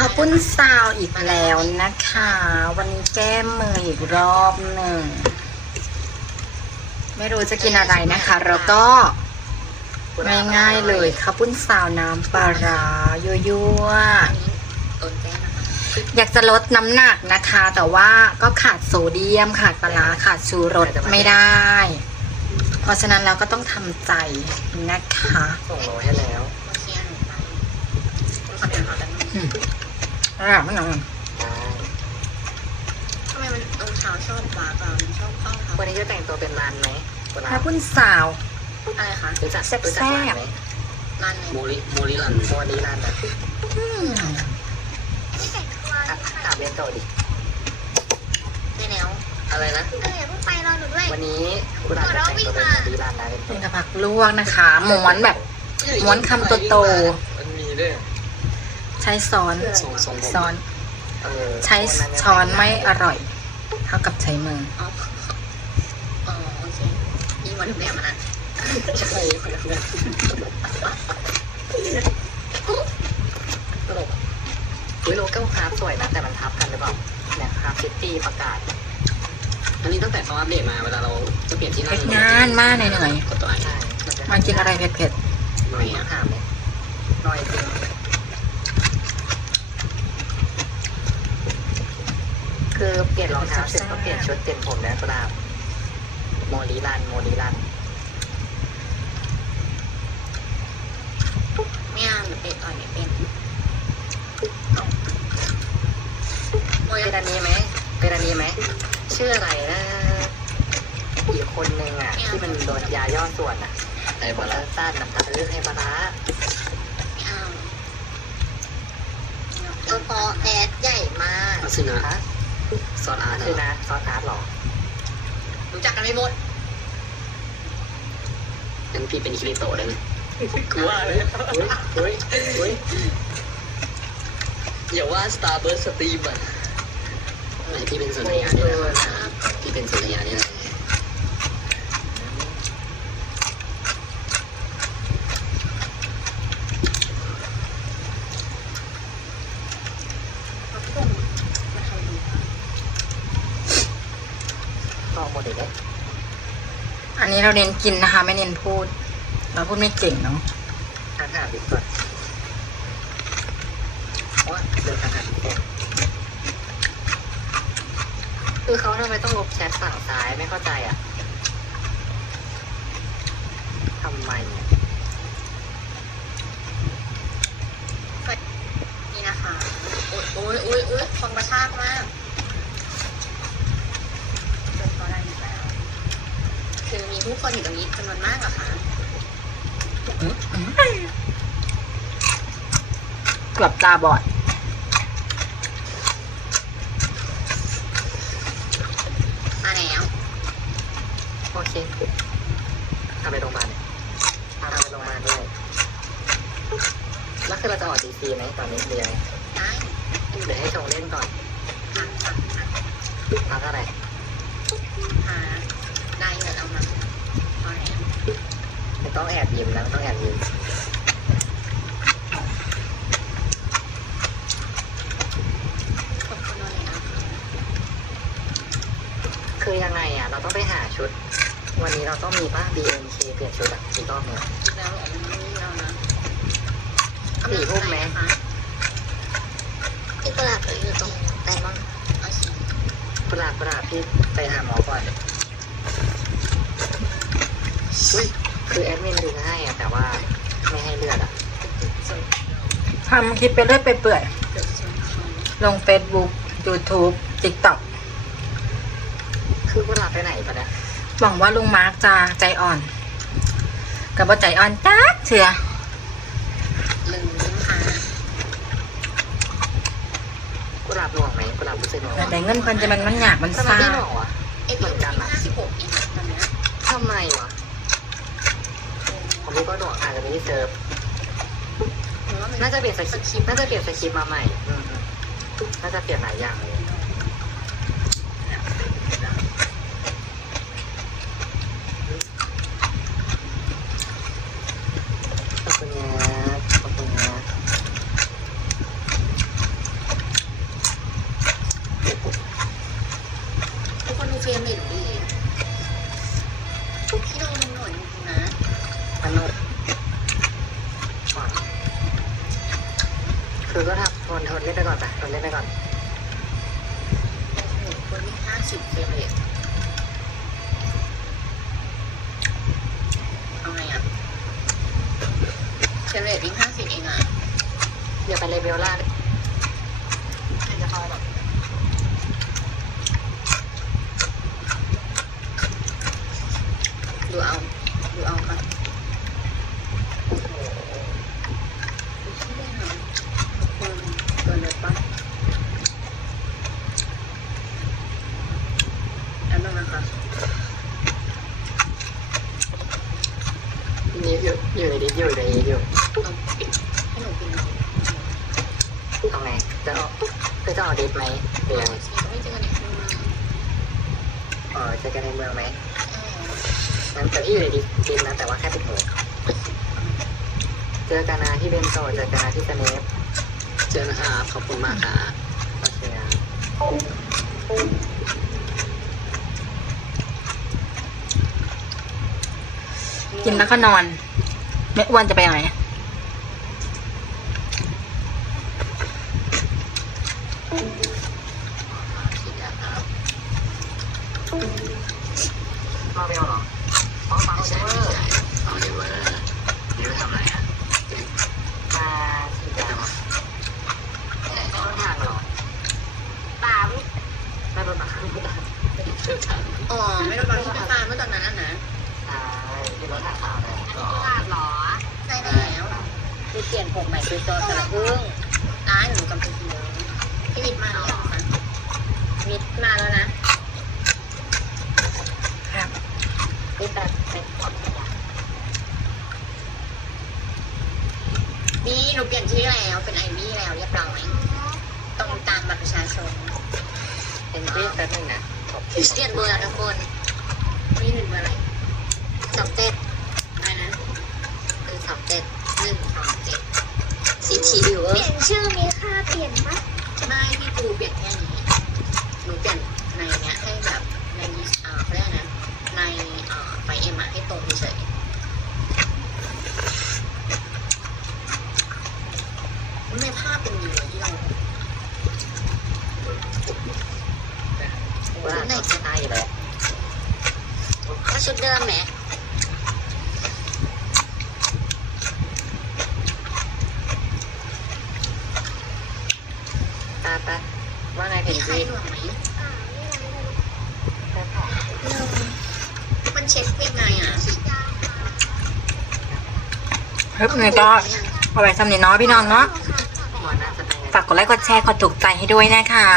ข้าวปุ้นซาวอีกแล้วนะคะ วันนี้แก้มมืออีกรอบหนึ่ง ไม่รู้จะกินอะไรนะคะ แล้วก็ง่ายๆเลยข้าวปุ้นซาวน้ำปลาร้ายั่วต้นแก้มนะคะๆอยากจะลดน้ำหนักนะคะ แต่ว่าก็ขาดโซเดียม ขาดปลาร้าขาดชูรสไม่ได้ เพราะฉะนั้นเราก็ต้องทำใจนะคะส่งโลให้แล้วม อเดี๋ยวเราจะอืมอร่อยมากเลยได้ทำไมมันรองเท้าชอบวากอะมันชอบเข้าเท้าวันนี้จะแต่งตัวเป็นรันไหมกุหลาข้าวบปุ้นซาว อะไรคะรู้จักแซ่บๆรู้จักรันไหมร้านไหนโมลิโมลิรันโมลิรันนะอืมอะถามเรียนโตดิในแนวอะไรนะเอออย่าเพิ่งไปรอหนูด้วย วันนี้กุหลาบจะแต่งตัวเป็นโมลิรันนะเป็นเป็นกระผักลวกนะคะม้วนแบบม้วนคำโตมันมีด้วย ๆใช้ซ้อนส่งส่งผมซ้อนเออใช้ช้อนไม่อร่อย เท่ากับใช้มืออ๋ออ๋อโอเคยิ่งกว่าหนูแม่มันอะใช่ตลกอะวิโลโก้คราฟสวยนะแต่มันทับกันหรือเปล่าเนี่ยคราฟซิตี้ประกาศ อันนี้ตั้งแต่เขาอัปเดตมาเวลาเราจะเปลี่ยนที่นั่งงานมากเหนื่อยกดตัวไอ้ใช่มันจะๆมากินอะไรเผ็ดหน่อยอะถามเลยหน่อยจริง คือเปลี่ยนรองเท้าเสร็จก็เปลี่ยนชุดเปลี่ยนผมแล้วก็ลาบโมลีรันโมลีรันไม่อ่านหรือเป็นต่อยไม่เป็นโมยเป็นอันนี้ไหมเป็นอันนี้ไหมชื่ออะไรนะอีกคนนึงอะ ที่มันโดนยาย่อส่วนอะไอ้คบอนลสั้นๆน้ำตาลเลือดให้ปลาร้าไม่อ่านตัวพอแอดใหญ่มากอาซึนะฮะ ซอนอาร์ตคือนะซอสอาร์ตหรอรู้จักกันไม่หมดงั้นพี่เป็นคิริโตะได้ไหมกูว่าเลยเฮ้ยเฮ้ยเฮ้ยอย่าว่าสตาร์เบิร์สตรีมอะพี่เป็นสุริยาเนี่ยนะพี่เป็นสุริยาเนี่ยนะ ก็โมเดลเนี่ยๆอันนี้เราเน้นกินนะคะ ไม่เน้นพูด เราพูดไม่เก่งเนาะอาหารดีกว่าว่าเรื่องอาหารดีกว่าคือเขาทำไมต้องลบแชทฝั่งซ้ายไม่เข้าใจอะทำไมอะนี่นะคะโอ้ยโอ้ยโอ้ยโอ้ยความกระชากมากเจอเขาได้อยู่แล้ว คือมี ผู้คนอยู่ตรงนี้จำนวนมากเหรอคะเกือบตาบอด มาแล้ว โอเคพาไปโรงพยาบาลเนี่ยพาไปโรงพยาบาลด้วยแล้วคือเราจะออกดีซีไหมตอนนี้เรียนได้เดี๋ยวให้ชงเล่นก่อนพักพักพักพักอะไร พาได้เงินเอามาพอแล้ว ไม่ ต้องแอบยิ้มนะไม่ต้องแอบยิ้มขอบคุณเลยนะคะคือยังไงอะ เราต้องไปหาชุด วันนี้เราต้องมีป่ะ BNK เปลี่ยนชุดอะกี่รอบเนี่ยแล้วออกมาไม่เอานะสี่ทุ่มไหมที่ตลาดอยู่ตรงไดมอนด์โอเคกุหลาบกุหลาบพี่ไปหาหมอก่อนอุ้ย คือแอดมินดึงให้อะแต่ว่าไม่ให้เลือดอะทำคลิปไปเรื่อยไปเปื่อยเกิดส่วนเขาลง Facebook YouTube TikTok คือกุหลาบไปไหนปะเนี่ยหวังว่าลุงมาร์กจะใจอ่อน กับว่าใจอ่อนจักเถื่อลืมค่ะกุหลาบหน่วงไหมกุหลาบรู้สึกหน่วงไหมแต่เงินคนจะมันมันอยากมันทำไมซ่า ไม่หน่วงวะเอ็กซ์อยู่ที่ห้าสิบหกเองตอนเนี้ยทำไมวะ ผมรู้ว่าหนวงอาจจะมีเซิร์ฟน่าจะเปลี่ยนสคริปต์น่าจะเปลี่ยนสคริปต์มาใหม่ น่าจะเปลี่ยนหลายอย่างเลยขอบคุณนะขอบคุณนะ คือก็ทำทนทนเล่นไปก่อนไปทนเล่นไปก่อนโอ้โหคนที่ห้าสิบเฟรมเรทเอาไงอะเฟรมเรทวิ่งห้าสิบเองอะอย่าไปเลเวลล่างใครจะเข้าแบบดูเอา ดูเอาค่ะโอ้โหไม่ได้หรอคนตัวเล็กปะแล้วนั่นนะคะ นี่อยู่อยู่ในดิสอยู่ในดิสอยู่ เอาปิดให้หนูกินหน่อย ตรงไหนจะเอาคือจะเอา ดิสไหมหรือยังไงไม่เจอกันอีกทีนึงอ๋อเจอกันในเมืองไหมเอองั้นแต่พี่อยู่ในดิสดิสนะแต่ว่าแค่ปิดหูเจอกันนะที่เบนโซเจอกันนะที่สเนปเจอนะครับขอบคุณมากครับโอเคนะกินแล้วก็นอนไม่อ้วนจะไปไหน ชาชนเป็นเรื่องแป๊บนึงนะขอบคริสเตียนเบอร์แล้วทุกคนนี่หนึ่งเบอร์อะไรสองเจ็ดอะไรนะหนึ่งสองเจ็ดหนึ่งสองเจ็ดซีทีดิวเวอเปลี่ยร์นชื่อมีค่าเปลี่ยนปะไม่พี่ปูเปลี่ยนแค่นี้หนูเปลี่ยนในเนี้ยให้แบบในเอ่อเขาเรียกอะไรนะในเอ่อไฟเอ็มอะให้ตรงเฉยๆไม่ภาพเป็นอยู่ที่เรา่าในจะตายอยู่แล้วก็ชุดเดิมไหมตาปะว่าไงเพมีนใครกวินหน่วงไหมอ่าไม่ไรเลยมันเช็คยังไงอะเฮ้ยนี่ก็เอาไว้สำเนียเนาะพี่น้องเนาะฝากกดไลค์กดแชร์กดถูกใจให้ด้วยนะคะ